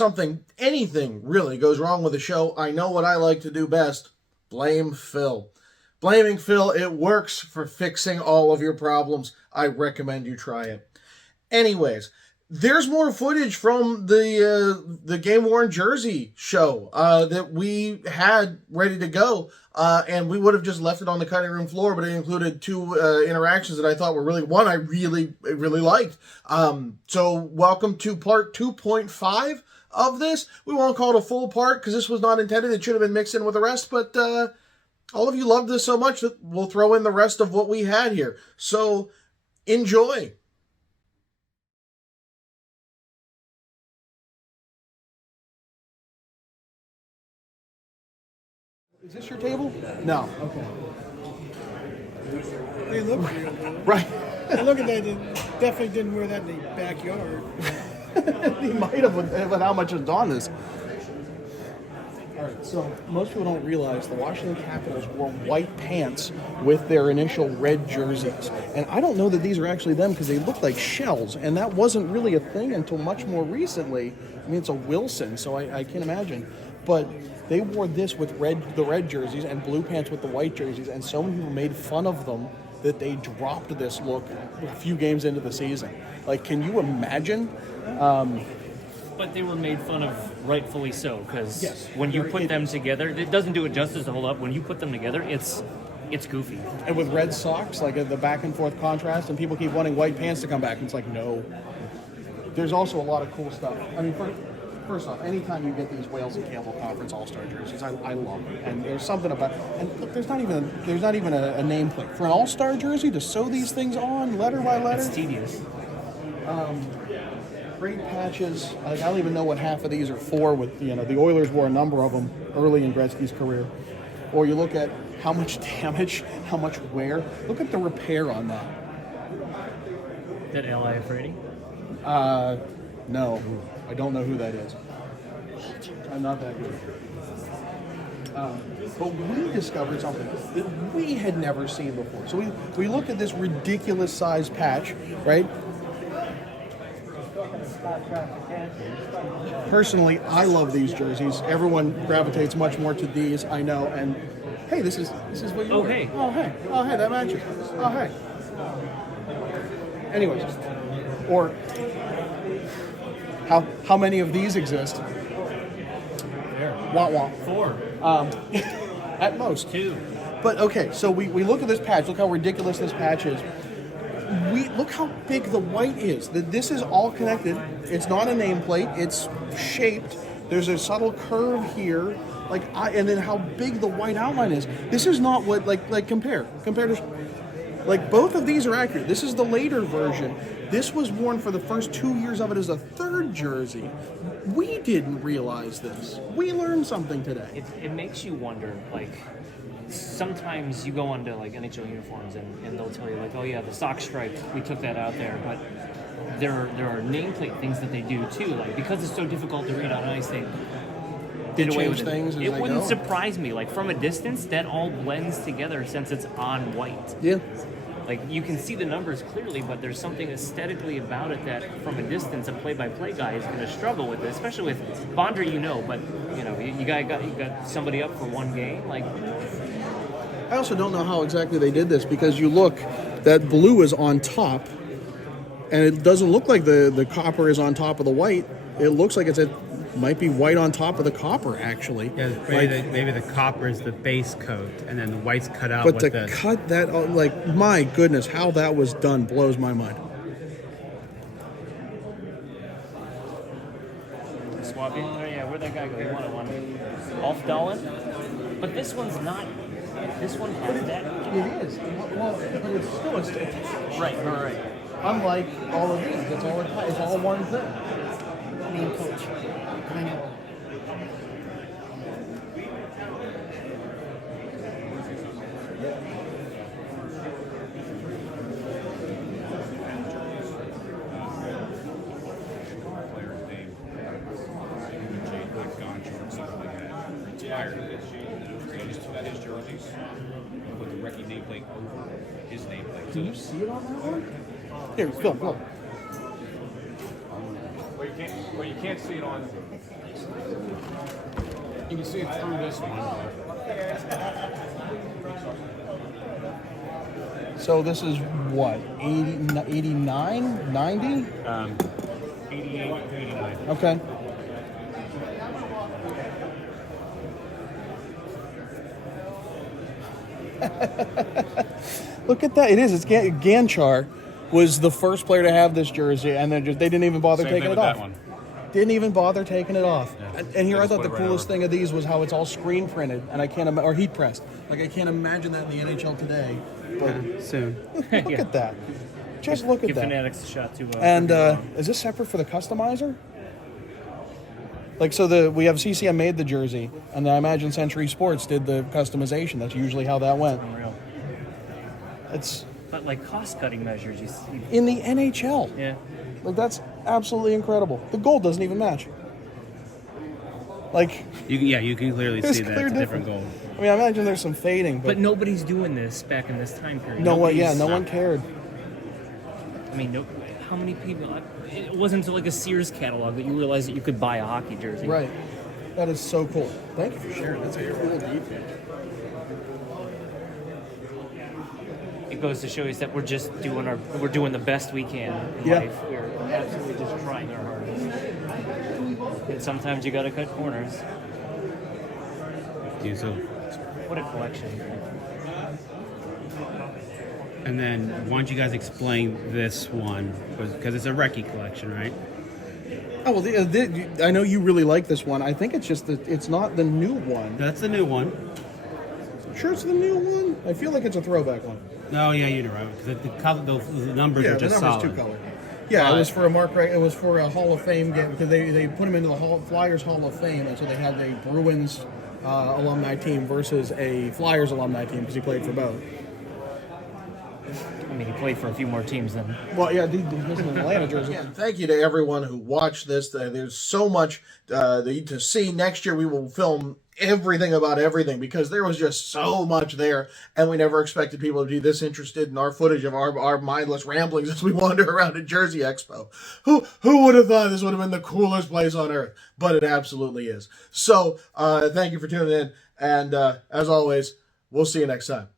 whenever anything really goes wrong with a show, I know what I like to do best. Blame Phil. Blaming Phil, it works for fixing all of your problems. I recommend you try it. Anyways, there's more footage from the Game Worn Jersey show that we had ready to go, and we would have just left it on the cutting room floor, but it included two interactions that I thought were I really liked. So welcome to part 2.5 of this. We won't call it a full part because this was not intended. It should have been mixed in with the rest, but all of you loved this so much that we'll throw in the rest of what we had here. So enjoy. Is this your table? No. Okay. They look real. Right. Look at that. They definitely didn't wear that in the backyard. He might have with how much is on this. All right, so most people don't realize the Washington Capitals wore white pants with their initial red jerseys. And I don't know that these are actually them because they look like shells. And that wasn't really a thing until much more recently. I mean, it's a Wilson, so I can't imagine. But they wore this with the red jerseys and blue pants with the white jerseys, and so many people made fun of them that they dropped this look a few games into the season. Like, can you imagine? But they were made fun of rightfully so, because Yes. when you put them together, it doesn't do it justice to hold up. When you put them together, it's goofy. And with red socks, like the back and forth contrast, and people keep wanting white pants to come back, and it's like, no. There's also a lot of cool stuff. I mean, First off, anytime you get these Wales and Campbell Conference All-Star jerseys, I love them. And there's something about, and look, there's not even a nameplate for an All-Star jersey to sew these things on letter by letter. It's tedious. Great patches. I don't even know what half of these are for. With the Oilers wore a number of them early in Gretzky's career. Or you look at how much damage, how much wear. Look at the repair on that. That L.I. Afraidy? No, I don't know who that is. I'm not that good. But we discovered something that we had never seen before. So we looked at this ridiculous sized patch, right? Personally, I love these jerseys. Everyone gravitates much more to these, I know. And hey, this is what you. Oh, wear. hey. Oh hey, oh hey, that matches. Oh hey. Anyways, or how many of these exist? There. Wah wah. 4. At most. 2. But okay, so we look at this patch. Look how ridiculous this patch is. Look how big the white is. This is all connected. It's not a nameplate. It's shaped. There's a subtle curve here. And then how big the white outline is. This is not what compare to. Like, both of these are accurate. This is the later version. This was worn for the first 2 years of it as a third jersey. We didn't realize this. We learned something today. It makes you wonder, sometimes you go onto NHL uniforms and they'll tell you oh yeah, the sock stripe, we took that out there, but there are nameplate things that they do too, because it's so difficult to read on ice, they did away with it. Things It wouldn't surprise me, from a distance that all blends together since it's on white. Yeah. You can see the numbers clearly, but there's something aesthetically about it that, from a distance, a play-by-play guy is going to struggle with it, especially with Bondra, but you got somebody up for one game, I also don't know how exactly they did this, because you look, that blue is on top, and it doesn't look like the copper is on top of the white. It looks like might be white on top of the copper, actually. Yeah, maybe the copper is the base coat, and then the white's cut out. But to cut that, my goodness, how that was done blows my mind. Swapping? Oh yeah, where'd that guy go? He wanted one. Off Dolan? But this one's not. This one has that. It is. Well, but it's still attached. Right. Unlike all of these, it's all one thing. Mean coach. I know. Player's name, something like that, retired. So he just took out his jerseys and put the Recce nameplate over his nameplate. Can you see it on that one? Here, Phil. But you can't see it on. You can see it through this one. So this is what, 80, 89, 90? 88, 89. Okay. Look at that. It is. It's Ganchar was the first player to have this jersey, and they didn't even bother Same taking thing it with off. that one. Didn't even bother taking it off. Yeah. And here They I just thought the put it right coolest over. thing of these was how it's all screen printed, and I can't or heat pressed. Like I can't imagine that in the NHL today. But Soon. look Yeah. at that. Just look at Give that. Fanatics a shot too. And is this separate for the customizer? Like so, we have CCM made the jersey, and I imagine Century Sports did the customization. That's usually how that went. Unreal. It's But like cost cutting measures, you see. in the NHL. Yeah. Like that's absolutely incredible. The gold doesn't even match. Like, You can clearly There's see that clear it's a different goal. I mean, I imagine there's some fading, But but nobody's doing this back in this time period. no one, Nobody's- no one cared. I mean, no, how many people? It wasn't until like a Sears catalog that you realized that you could buy a hockey jersey. Right. That is so cool. Thank you for sharing. That's a cool detail. It goes to show you that we're just doing we're doing the best we can in Yeah. life. We're absolutely just trying our hardest. And sometimes you got to cut corners. So, What a collection! and then why don't you guys explain this one? Because it's a Recce collection, right? Oh well, I know you really like this one. I think it's just it's not the new one. That's the new one. Sure, it's the new one. I feel like it's a throwback one. Oh yeah, you're right. Because the numbers are The just number's solid. two color. Yeah, it was for it was for a Hall of Fame game because they put him into the Flyers Hall of Fame, and so they had a Bruins alumni team versus a Flyers alumni team because he played for both. I mean, he played for a few more teams than. Well, yeah, this is an Atlanta jersey. Again, thank you to everyone who watched this. There's so much to see. Next year we will film everything about everything because there was just so much there, and we never expected people to be this interested in our footage of our mindless ramblings as we wander around at Jersey Expo. Who would have thought this would have been the coolest place on earth? But it absolutely is. So thank you for tuning in, and as always, we'll see you next time.